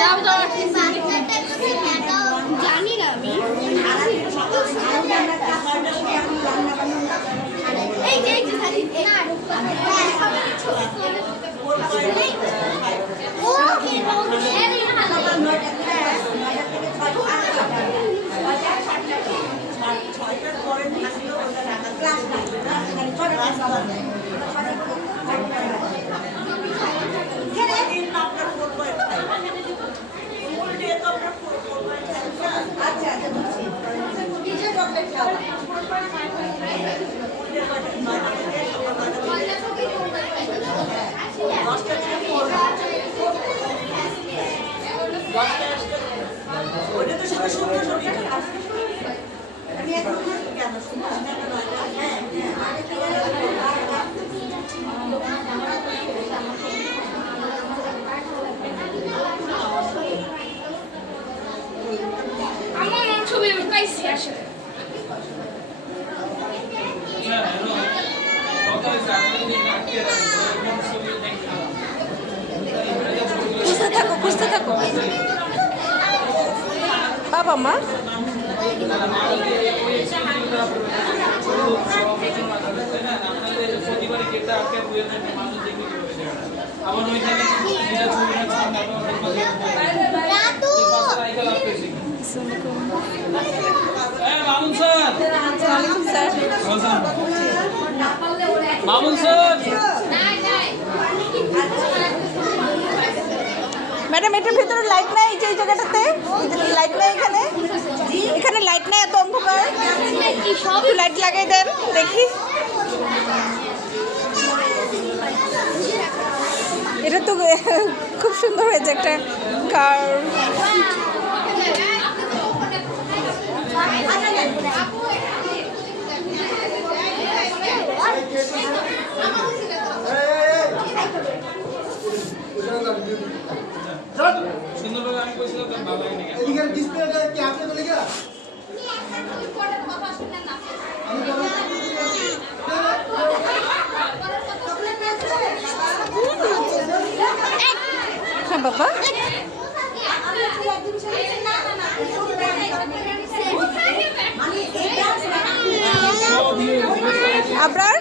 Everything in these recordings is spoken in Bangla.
যাও যাও জানি না আমি আমার ছবি আমি পাইছি আসলে খুঁজতে থাকো বাবা মা ম্যাডাম এটার ভিতরে লাইট নাই যে জায়গাটাতে লাইট নাই এখানে লাইট নাই এত অন্ধকার লাইট লাগাই দেন দেখি এটা তো খুব সুন্দর হয়েছে একটা কার সুন্দরভাবে আমি কইছিলাম তো ভালো লাগে না এদিকে ডিসপ্লেটা কি আপনি বলে গেল হ্যাঁ বাবা আপনার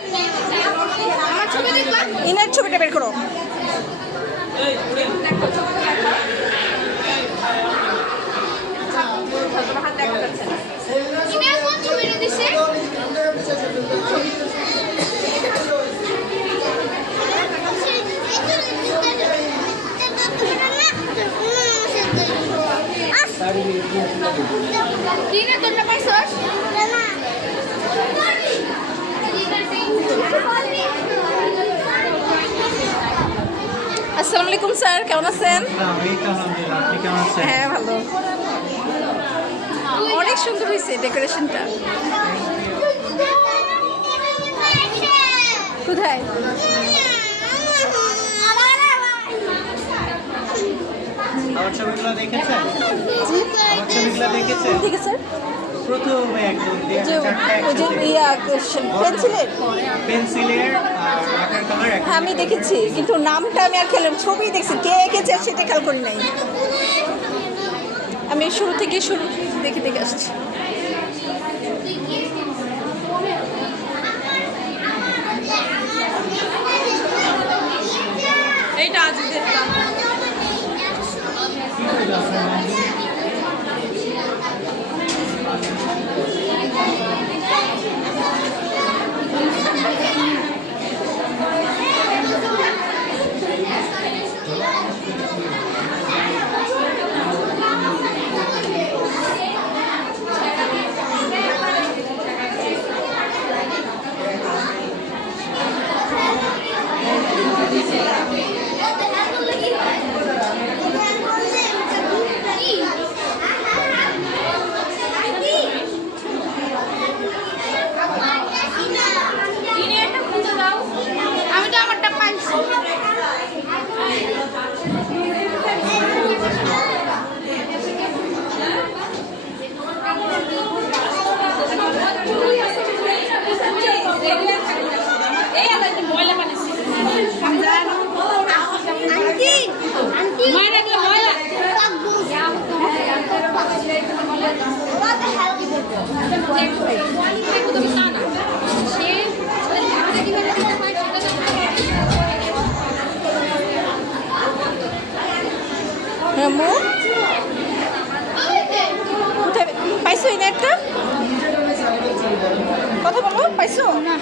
ইনার ছবিটা বের করো আসসালামু আলাইকুম স্যার কেমন আছেন হ্যাঁ ভালো অনেক সুন্দর হয়েছে ডেকোরেশনটা কোথায় আমার ছবিগুলো দেখেছেন ঠিক আছে প্রথমে একদম পেন্সিলের আকার কালার হ্যাঁ আমি দেখেছি কিন্তু নামটা আমি আর খেলাম ছবি দেখছি কে এঁকেছে সেটা খেয়াল করি নাই আমি শুরু দেখে আসছি এইটা আজ দেখলাম তা না সে আমাদের কিভাবে দিতে হয় সেটা তো রামু কোথায় পাইছো এই নেটটা কথা বলো পাইছো না